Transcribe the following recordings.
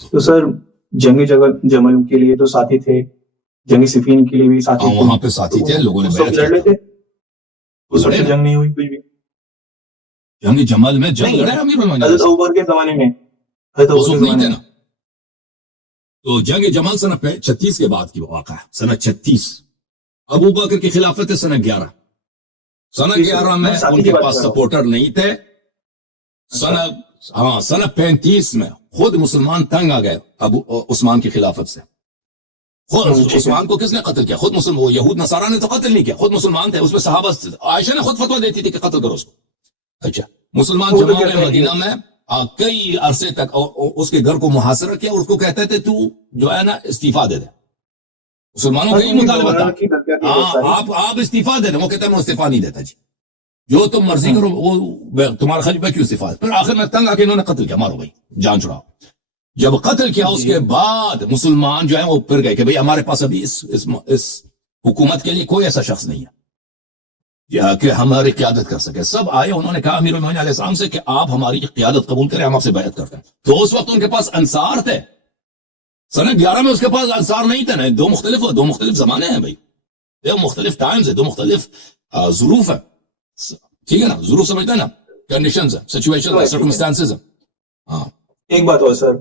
تو سر جنگ جمل کے لیے تو ساتھی تھے، جنگ صفین کے لیے بھی ساتھی تھے، وہاں پہ ساتھی تھے، لوگوں نے اس بیعت وقت کیا لڑ رہے تھا۔ تھے، اس وقت جنگ نہیں ہوئی کوئی بھی، جنگ جمل میں جنگ لڑے امیر المومنین حضرت ابوبکر کے زمانے میں، حضرت اس ابوبکر وقت کے نہیں تھے زمانے نا۔ تو جنگ جمل سنہ 36 کے بعد کی واقعہ ہے، سنہ 36۔ ابو بکر کی خلافت ہے سنہ 11۔ سنہ 11 میں ان کے پاس سپورٹر نہیں تھے۔ سنہ 35 میں خود مسلمان تنگ آ گئے عثمان کی خلافت سے۔ خود عثمان کو کس نے قتل کیا؟ خود مسلم، وہ یہود نصارہ نے تو قتل نہیں کیا، خود مسلمان تھے، اس میں صحابہ، عائشہ نے خود فتویٰ دیتی تھی کہ قتل کرو اس کو۔ اچھا، مسلمان جمع ہوئے مدینہ میں، کئی عرصے تک اس کے گھر کو محاصرہ کیا، اور اس کو کہتے تھے تو جو ہے نا استعفیٰ دے دے۔ مسلمانوں کا یہ مطالبہ تھا، آپ استعفیٰ دے دیں۔ وہ کہتا ہے میں استعفیٰ نہیں دیتا جی، جو تم مرضی کرو، وہ تمہارا خلیفہ کیوں استعفیٰ دے؟ پھر آخر میں تنگ آ کے انہوں نے قتل کیا، مارو بھائی جان چھڑاؤ۔ جب قتل کیا اس کے بعد مسلمان جو ہیں وہ پھر گئے کہ بھئی ہمارے پاس ابھی اس حکومت کے لیے کوئی ایسا شخص نہیں ہے کہ ہماری قیادت کر سکے۔ سب آئے، انہوں نے کہا امیر المومنین علیہ السلام سے کہ آپ ہماری قیادت قبول کریں، ہم آپ سے بیعت کرتے ہیں۔ تو اس وقت ان کے پاس انصار تھے۔ سنہ 11 میں اس کے پاس انصار نہیں تھے نا۔ دو مختلف زمانے ہیں بھائی، دو مختلف ٹائمز ہیں، دو مختلف ظروف ہیں، ٹھیک ہے نا؟ ظروف سمجھتے ہیں نا، کنڈیشنز ہیں، سچویشن ہیں، سرکمسٹانسز ہیں۔ ہاں ایک بات اور سر،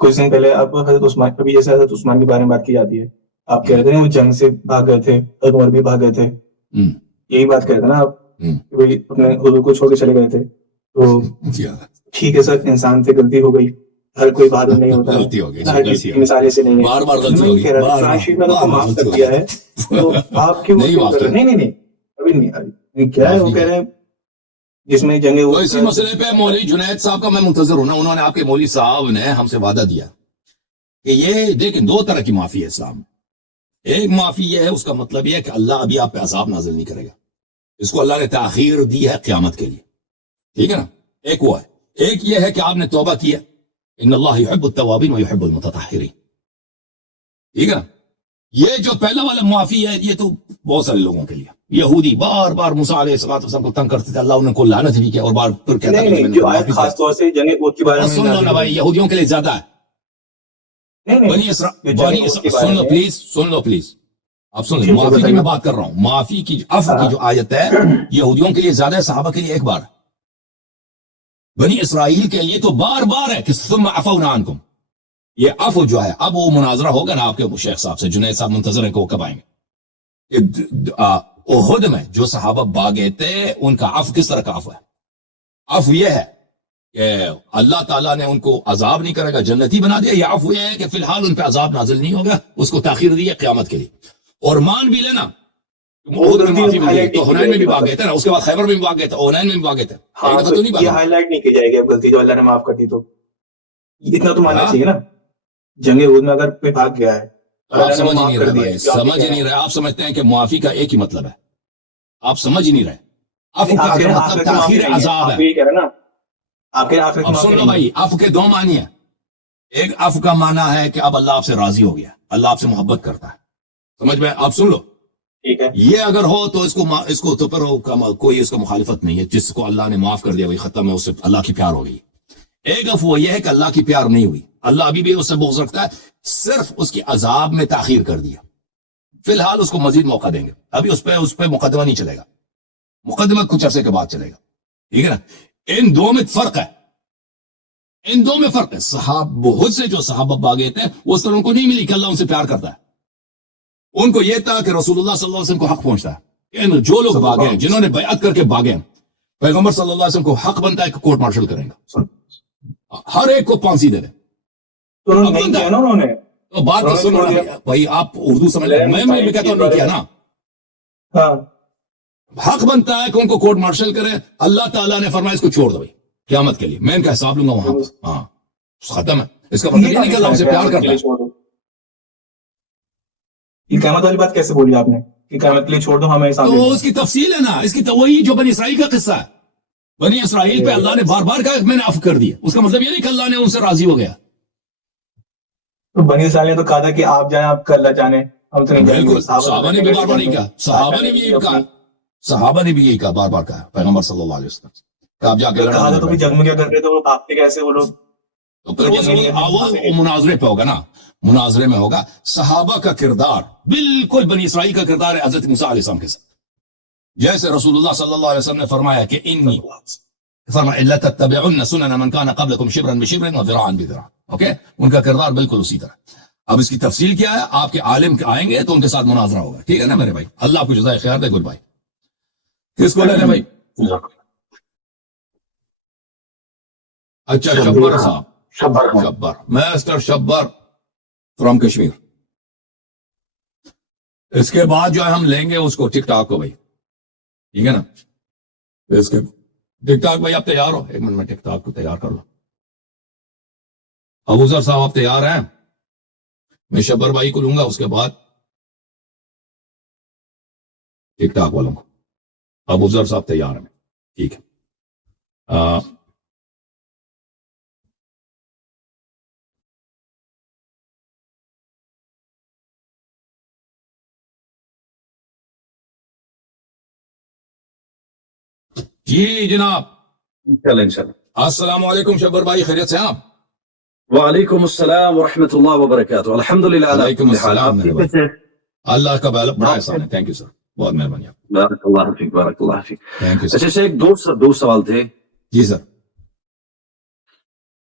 کچھ دن پہلے آپ حضرت عثمان، ابھی جیسے حضرت عثمان کے بارے میں بات کی جاتی ہے، آپ کہہ رہے ہیں وہ جنگ سے بھاگ گئے تھے، عمر بھی بھاگ گئے تھے، یہی بات کہتے ہیں نا آپ، اپنے حضور کو چھوڑ کے چلے گئے تھے۔ تو ٹھیک ہے سر، انسان سے غلطی ہو گئی، ہر کوئی بہادر نہیں ہوتا ہے، ہر کسی کی مثال ایسے نہیں ہے، بار بار غلطی میں ہوگی، کہہ رہا ہوں قرآن شریف میں تو معاف کر دیا ہے، تو آپ کیوں کر رہے ہیں؟ نہیں ابھی نہیں، کیا ہے وہ کہہ رہے ہیں جس میں جنگ تو اسی مسئلے پہ مولوی جنید صاحب کا میں منتظر ہوں نا۔ انہوں نے، آپ کے مولوی صاحب نے ہم سے وعدہ دیا کہ یہ دیکھیں، دو طرح کی معافی ہے اسلام میں۔ ایک معافی یہ ہے، اس کا مطلب یہ ہے کہ اللہ ابھی آپ پہ عذاب نازل نہیں کرے گا، اس کو اللہ نے تاخیر دی ہے قیامت کے لیے، ٹھیک ہے نا؟ ایک وہ ہے۔ ایک یہ ہے کہ آپ نے توبہ کیا، ان اللہ یحب التوابین و یحب المتطہرین، ٹھیک ہے نا؟ یہ جو پہلا والا معافی ہے، یہ تو بہت سارے لوگوں کے لیے، یہودی بار بار موسیٰ علیہ السلام کو تنگ کرتے تھے، اللہ ان کو لعنت بھی کیا، اور بار پھر کہتا ہے جو آیت خاص طور سے جنگ احد کے بارے میں، سن لو نا بھائی، یہودیوں کے لیے زیادہ ہے۔ سن لو پلیز، آپ سن لو، معافی کی میں بات کر رہا ہوں، معافی کی عفو کی جو آیت ہے یہودیوں کے لیے زیادہ ہے، صحابہ کے لیے ایک بار ہے، بنی اسرائیل کے لیے تو بار بار ہے کہ ثم عفونا عنکم۔ یہ عفو جو ہے، اب وہ مناظرہ ہوگا نا آپ کے شیخ صاحب سے، جنید صاحب منتظر ہیں کہ وہ کب آئیں گے۔ احد میں جو صحابہ باغے تھے، ان کا عفو کس طرح کا عفو ہے؟ عفو یہ ہے کہ اللہ تعالیٰ نے ان کو عذاب نہیں کرے گا، جنتی بنا دیا۔ یہ عفو یہ ہے کہ فی الحال ان پہ عذاب نازل نہیں ہوگا، اس کو تاخیر دی ہے قیامت کے لیے۔ اور مان بھی لینا، احد میں معافی مل گئی تو حنین میں بھی بھاگ گئے تھے نا، اس کے بعد خیبر میں بھی بھاگ گئے تھے، حنین میں بھی بھاگ گئے تھے۔ یہ ہائی لائٹ نہیں کی جائے گی اب غلطی جو اللہ نے معاف کر دی، تو اتنا تو ماننا چاہیے نا۔ جنگ احد میں اگر کوئی بھاگ گیا ہے، آپ سمجھ ہی نہیں رہے، آپ سمجھتے ہیں کہ معافی کا ایک ہی مطلب ہے، آپ سمجھ ہی نہیں رہے۔ عفو کا مطلب تاخیر عذاب ہے۔ اب سن لو بھائی، عفو کے دو معنی ہیں۔ ایک عفو کا معنی ہے کہ اب اللہ آپ سے راضی ہو گیا، اللہ آپ سے محبت کرتا ہے، سمجھ میں؟ آپ سن لو، یہ اگر ہو تو اس کو تو پر کوئی اس کا مخالفت نہیں ہے، جس کو اللہ نے معاف کر دیا وہی ختم ہے، اس سے اللہ کی پیار ہو گئی۔ ایک عفو یہ ہے کہ اللہ کی پیار نہیں ہوئی، اللہ ابھی بھی اس سے بغض رکھتا ہے، صرف اس کی عذاب میں تاخیر کر دیا، فی الحال اس کو مزید موقع دیں گے، ابھی اس پہ مقدمہ نہیں چلے گا، مقدمہ کچھ عرصے کے بعد چلے گا، ٹھیک ہے نا؟ ان دو میں فرق ہے، ان دو میں فرق ہے۔ بہت سے جو صحابہ باغے تھے، اس طرح ان کو نہیں ملی کہ اللہ ان سے پیار کرتا ہے، ان کو یہ تھا کہ رسول اللہ صلی اللہ علیہ وسلم کو حق پہنچتا ہے۔ جو لوگ باغے ہیں، جنہوں نے بیعت کر کے باغے ہیں، پیغمبر صلی اللہ علیہ وسلم کو حق بنتا ہے کہ کورٹ مارشل کریں گا، ہر ایک کو پھانسی دے دیں۔ تو بات تو سنو بھائی، آپ اردو سمجھ لیں، میں بھی کہتا ہوں نہیں کیا نا، حق بنتا ہے کہ ان کو کورٹ مارشل کرے۔ اللہ تعالیٰ نے فرمایا اس کو چھوڑ دو بھائی قیامت کے لیے، میں ان کا حساب لوں گا وہاں پر، ہاں ختم ہے۔ اس کا مطلب یہ نہیں کہ اللہ ان سے پیار کرتا ہے۔ یہ قیامت والی بات کیسے بولی آپ نے کہ قیامت کے لیے چھوڑ دو ہمیں؟ تو اس کی تفصیل ہے نا، اس کی وہی جو بنی اسرائیل کا قصہ ہے، بنی اسرائیل پہ اللہ نے بار بار کہا میں نے عفو کر دیا، اس کا مطلب یہ نہیں کہ اللہ نے ان سے راضی ہو گیا۔ تو بنی اسرائیل نے تو کہا تھا کہ آپ جائیں، آپ کا اللہ جانے، ہم تو نہیں جائیں گے۔ صحابہ نے بھی بار بار نہیں کہا، صحابہ نے بھی یہی کہا، صحابہ نے بھی یہی کہا، بار بار کہا پیغمبر صلی اللہ علیہ وسلم کہ آپ جا کے لڑا۔ تو جنگ میں کیا کر رہے تھے وہ؟ بھاگتے کیسے وہ لوگ؟ تو پھر وہ مناظرے پہ ہوگا نا، مناظرے میں ہوگا صحابہ کا کردار بالکل بنی اسرائیل کا کردار ہے حضرت موسیٰ علیہ السلام کے ساتھ. جیسے رسول اللہ صلی اللہ علیہ وسلم نے فرمایا کہ انی فرمایا لَتَتَّبِعُنَّ سُنَنَ مَنْ كَانَ قَبْلَكُمْ شِبْرًا بِشِبْرٍ وَذِرَاعًا بِذِرَاعٍ. اوکے، ان کا کردار بالکل اسی طرح. اب اس کی تفصیل کیا ہے، آپ کے عالم آئیں گے تو ان کے ساتھ مناظرہ ہوگا. ٹھیک ہے نا میرے بھائی، اللہ آپ کو جزائے خیر دے. گڈ بھائی. کس کو لینا بھائی؟ اچھا شبر صاحب، شبر مسٹر شبر فرام کشمیر. اس کے بعد جو ہے ہم لیں گے اس کو ٹک ٹاک کو بھائی. ٹھیک ہے نا، اس کے ٹک ٹاک بھائی آپ تیار ہو؟ ایک منٹ میں ٹک ٹاک کو تیار کر لو. ابوذر صاحب آپ تیار ہیں؟ میں شبر بھائی کو لوں گا، اس کے بعد ٹک ٹاک والوں کو. ابوذر صاحب تیار ہیں؟ ٹھیک ہے. جی جناب، السلام علیکم شبر بھائی، خیریت سے ہیں آپ؟ وعلیکم السلام ورحمۃ اللہ وبرکاتہ. الحمدللہ. وعلیکم السلام میرے بھائی، اللہ کا بڑا احسان ہے. تھینک یو سر، بہت مہربانی آپ. بارک اللہ فیک، بارک اللہ فیک. Thank you sir. اچھا ایک دو سوال تھے. جی سر.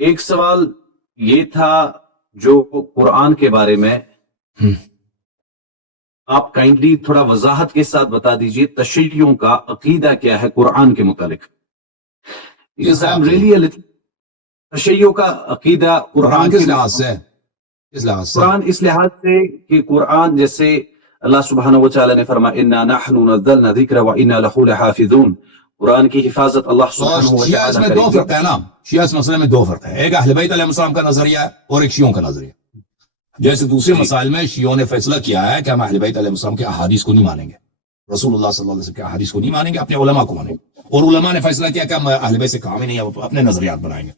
ایک سوال یہ تھا جو قرآن کے بارے میں آپ کائنڈلی تھوڑا وضاحت کے ساتھ بتا دیجئے تشیعوں کا عقیدہ کیا ہے قرآن کے متعلق. تشیعوں کا عقیدہ قرآن کس لحاظ سے؟ قرآن اس لحاظ سے کہ قرآن جیسے اللہ سبحانہ وتعالی نے فرمایا انا نحن نزلنا الذکر وانا لہ لحافظون. قرآن کی حفاظت اللہ سبحانہ وتعالی شیعہ میں دو فرق ہے نا، شیعہ اس مسئلے میں دو فرق ہے. ایک اہل بیت علیہ السلام کا نظریہ ہے اور ایک شیعوں کا نظریہ. جیسے دوسرے مسائل میں شیعوں نے فیصلہ کیا ہے کہ ہم اہل بیت علیہ السلام کے احادیث کو نہیں مانیں گے، رسول اللہ صلی اللہ علیہ وسلم کے احادیث کو نہیں مانیں گے، اپنے علماء کو مانیں گے. اور علماء نے فیصلہ کیا کہ ہم اہل بیت سے کام ہی نہیں ہے، اپنے نظریات بنائیں گے.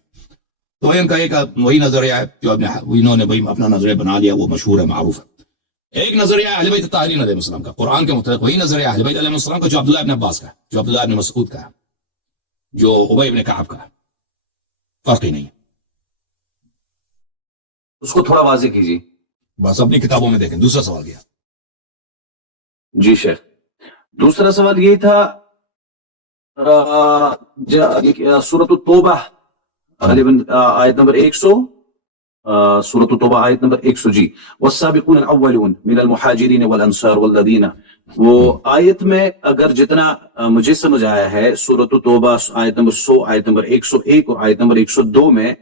تو ان کا ایک وہی نظریہ ہے جو انہوں نے اپنا نظریہ بنا لیا، وہ مشہور ہے، معروف ہے. ایک نظریہ اہل بیت طاہرین علیہ السلام کا قرآن کے متعلق، وہی نظریہ اہل بیت علیہ السلام کا جو عبداللہ ابن عباس کا ہے، جو عبداللہ ابن مسعود کا ہے، جو ابی ابن کعب کا ہے. فرق ہی نہیں ہے. اس کو تھوڑا واضح کیجیے. بس اپنی کتابوں میں دیکھیں. دوسرا سوال کیا؟ جی شیخ، دوسرا سوال یہ تھا سورۃ التوبہ آیت نمبر 100، سورۃ التوبہ آیت نمبر 100. جی والسابقون الاولون من المہاجرین والانصار والذین، وہ آیت میں اگر جتنا مجھے سمجھ آیا ہے سورۃ التوبہ آیت نمبر 100، آیت نمبر 101 اور آیت نمبر 102 میں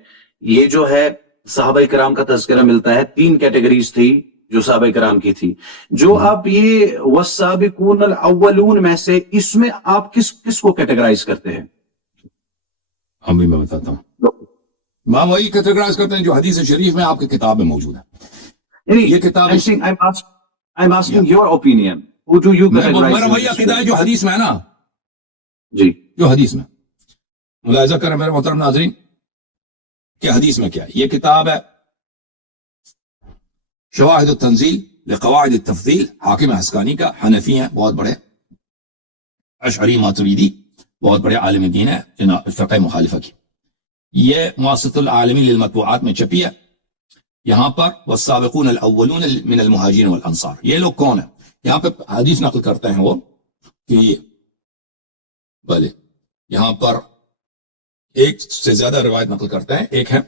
یہ جو ہے صحابہ کرام کا تذکرہ ملتا ہے. 3 کیٹیگریز تھی جو صحابہ کرام کی تھی. جو آپ یہ والسابقون الاولون میں سے اس میں آپ کس کو کیٹیگرائز کرتے ہیں؟ ہم بھی میں بتاتا ہوں. میں وہی کیٹیگرائز کرتے ہیں جو حدیث شریف میں آپ کی کتاب میں موجود ہے. یہ کتاب I'm asking your opinion. Who do you categorize? میرا وہی عقیدہ ہے جو حدیث میں ہے نا. جی جو حدیث میں ملاحظہ کریں میرے محترم ناظرین کہ حدیث میں کیا ہے. یہ کتاب ہے شواہد التنزیل لقواعد التفضیل، حاکم حسکانی کا، حنفی ہیں، بہت بڑے اشعری ماتریدی، بہت بڑے عالم دین ہے فقہ مخالفہ کی. یہ مؤسسۃ العالمی للمطبوعات میں چھپی ہے. یہاں پر والسابقون الاولون من المہاجرین والانصار، یہ لوگ کون ہیں؟ یہاں پہ حدیث نقل کرتے ہیں وہ کہ بھلے یہاں پر ایک سے زیادہ روایت نقل کرتے ہیں. ایک ہے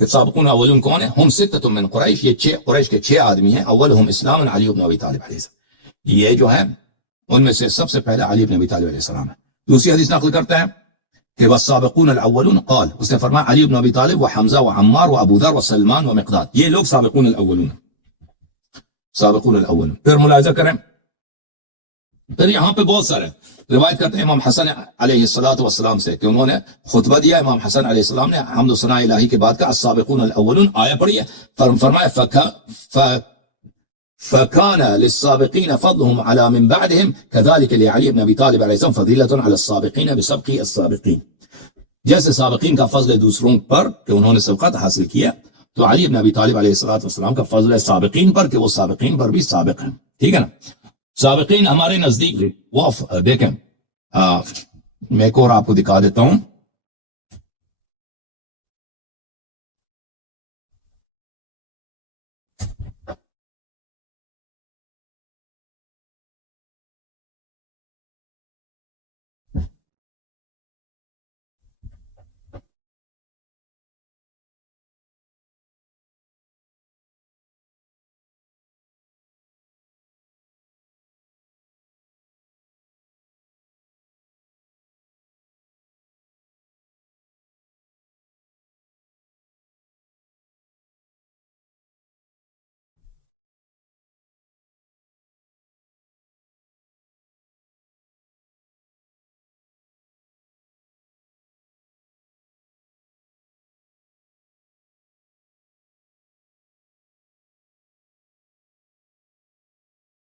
کہ سابقون اولون کون ہیں؟ ہم ستۃ من قریش، یہ قریش کے 6 آدمی ہیں. اولہم اسلام علی بن ابی طالب علیہ السلام، یہ جو ہے ان میں سے سب سے پہلے علی بن ابی طالب علیہ السلام ہے. دوسری حدیث نقل کرتے ہیں کہ والسابقون الاولون قال، اس نے فرمایا علی بن ابی طالب و حمزہ و عمار و ابو ذر و سلمان و مقداد، یہ لوگ سابقون الاولون، سابقون الاولون. پھر ملاحظہ کریں، پھر یہاں پہ بہت سارے روایت کرتے ہیں امام حسن علیہ السلام سے کہ انہوں نے خطبہ دیا. امام حسن علیہ السلام نے حمد و ثناء الہی کے بعد کا السابقون الاولون آیا پڑھی ہے. فرمایا فكان للسابقين فضلهم على من بعدهم كذلك لعلي بن ابي طالب عليه السلام فضيلة على السابقين بسبق السابقين. جیسے سابقین کا فضل دوسروں پر کہ انہوں نے سبقت حاصل کیا، تو علی بن ابی طالب علیہ السلام کا فضل ہے سابقین پر کہ وہ سابقین پر بھی سابق ہیں. ٹھیک ہے نا. سابقین ہمارے نزدیک وہ دیکھیں میں ایک اور آپ کو دکھا دیتا ہوں.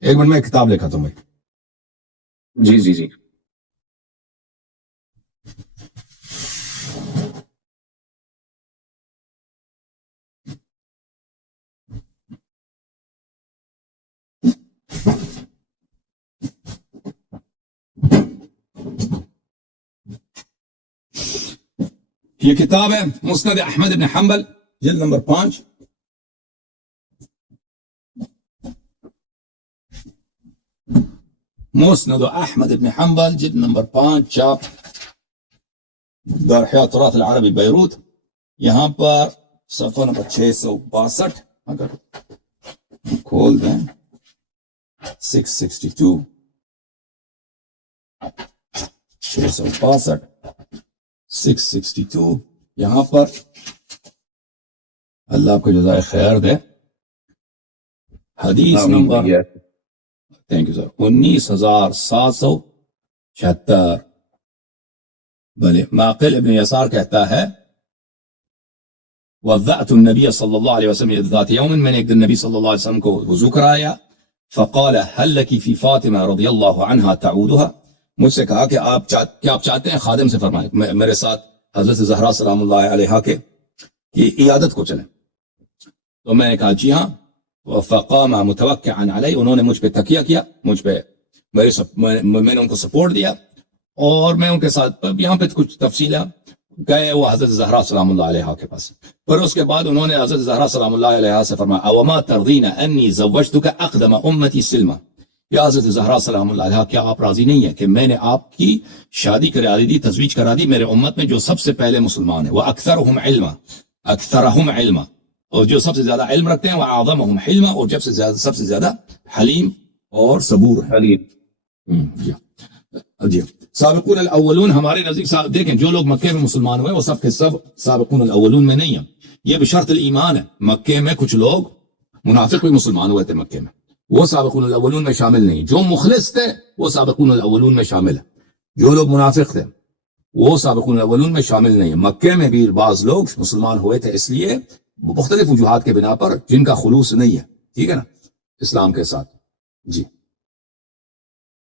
ایک منٹ میں کتاب لکھا تم بھائی. جی جی جی. یہ کتاب ہے مسند احمد بن حنبل جلد نمبر 5. مسند احمد بن حنبل جلد نمبر 5 چاپ دار حیات تراث العربی بیروت. یہاں پر صفحہ نمبر 662 اگر کھول دیں 662 662 662 یہاں پر اللہ آپ کو جزائے خیر دے. حدیث نمبر تھینک یو سر 19776. بلے معقل ابن یسار کہتا ہے وضعت النبی صلی اللہ علیہ وسلم ذات یوم، میں نے ایک دن نبی صلی اللہ علیہ وسلم کو وضو کرایا. فقال هل لك في فاطمہ رضی اللہ عنہا تعودها، مجھ سے کہا کہ کیا آپ چاہتے ہیں خادم سے فرمائیں میرے ساتھ حضرت زہرا سلام اللہ علیہا کے عیادت کو چلیں. تو میں نے کہا جی ہاں. فقام متوکعا علی، انہوں نے مجھ پہ تکیہ کیا، مجھ پہ میں نے ان کو سپورٹ دیا اور میں ان کے ساتھ. یہاں پہ کچھ تفصیل ہے. گئے وہ حضرت زہرا سلام اللہ علیہا کے پاس. پھر اس کے بعد انہوں نے حضرت زہرا سلام اللہ علیہا سے فرمایا اوما ترضین انی زوجتک اقدم امتی سلمہ، یا حضرت زہرا سلام اللہ علیہا کیا آپ راضی نہیں ہیں کہ میں نے آپ کی شادی کرا دی، تزویج کرا دی میرے امت میں جو سب سے پہلے مسلمان ہیں. وَأَكْثَرُهُمْ عِلْمًا، اکثرہم علما، اور جو سب سے زیادہ علم رکھتے ہیں. وَأَعْظَمُهُمْ حِلْمًا، اور سب سے زیادہ حلیم اور صبور ہیں. حلیم. جی سابقون الاولون ہمارے نزدیک دیکھیں جو لوگ مکے میں مسلمان ہوئے وہ سب کے سب سابقون الاولون میں نہیں ہیں. یہ بشرط الایمان ہے. مکے میں کچھ لوگ منافق بھی مسلمان ہوئے تھے مکے میں، وہ سابقون الاولون میں شامل نہیں. جو مخلص تھے وہ سابقون الاولون میں شامل ہے. جو لوگ منافق تھے وہ سابقون الاولون میں شامل نہیں. مکے میں بھی بعض لوگ مسلمان ہوئے تھے اس لیے مختلف وجوہات کے بنا پر جن کا خلوص نہیں ہے، ٹھیک ہے نا، اسلام کے ساتھ. جی